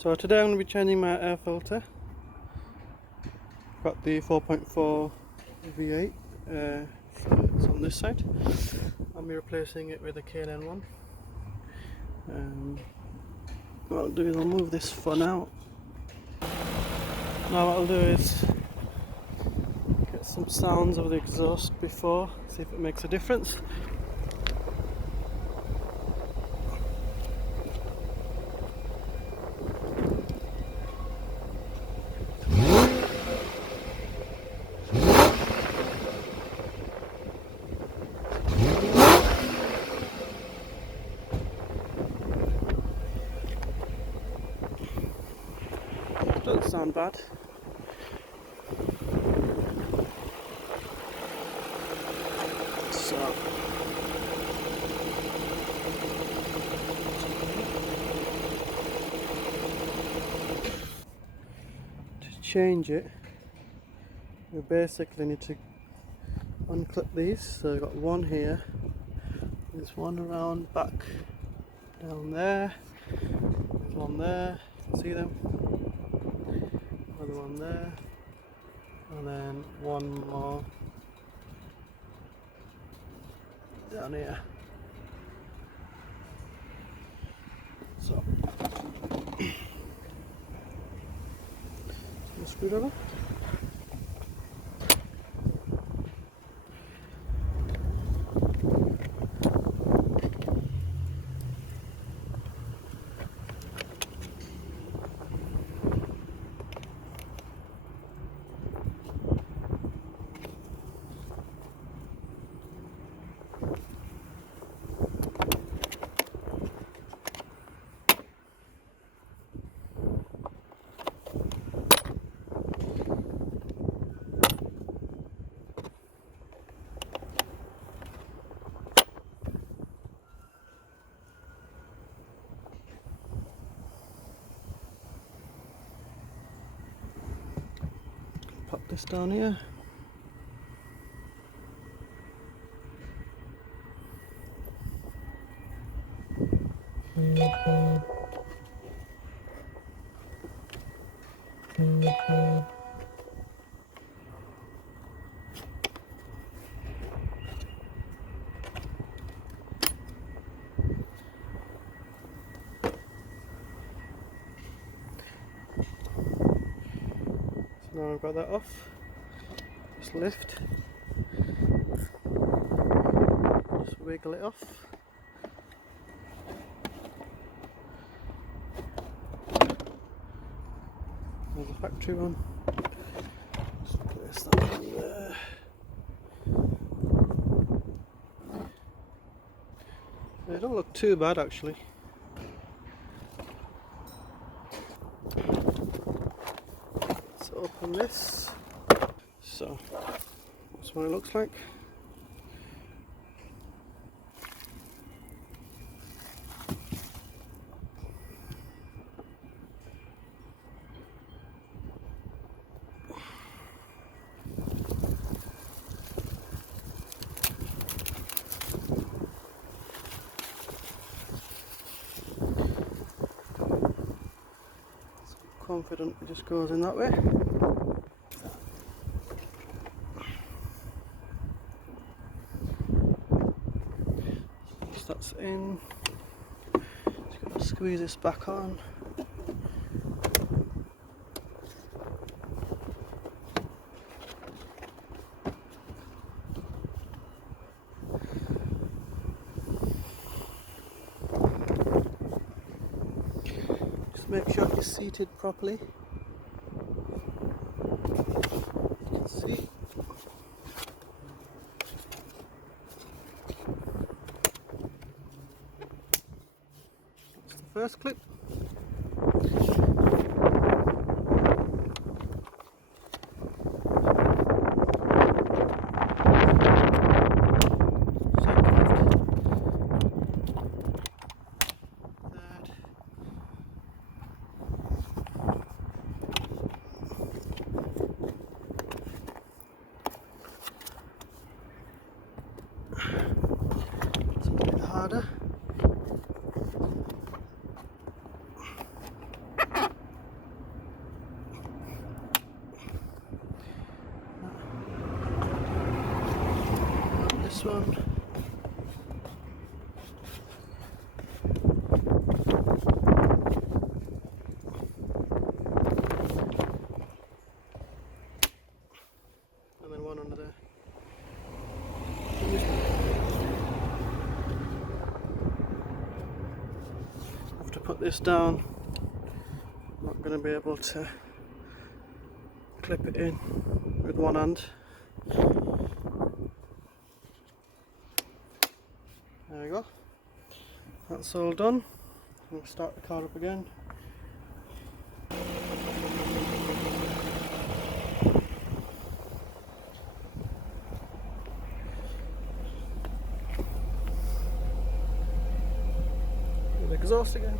So today I'm going to be changing my air filter. Got the 4.4 V8, so it's on this side. I'll be replacing it with a K&N one. What I'll do is I'll move this fun out. Now what I'll do is get some sounds of the exhaust before, see if it makes a difference. Doesn't sound bad. So to change it, we basically need to unclip these. So we've got one here, there's one around back down there, there's one there, you can see them, another one there, and then one more down here. So screwdriver. Pop this down here. So now I've got that off, just lift, just wiggle it off. There's a factory one, just place that on there. They don't look too bad actually. Let's open this. So that's what it looks like. Confident it just goes in that way. Once that's in, just got to squeeze this back on. Make sure it's seated properly. You can see. That's the first clip. It's a bit harder. have to put this down. I'm not going to be able to clip it in with one hand. There we go. That's all done. We'll start the car up again. The exhaust again.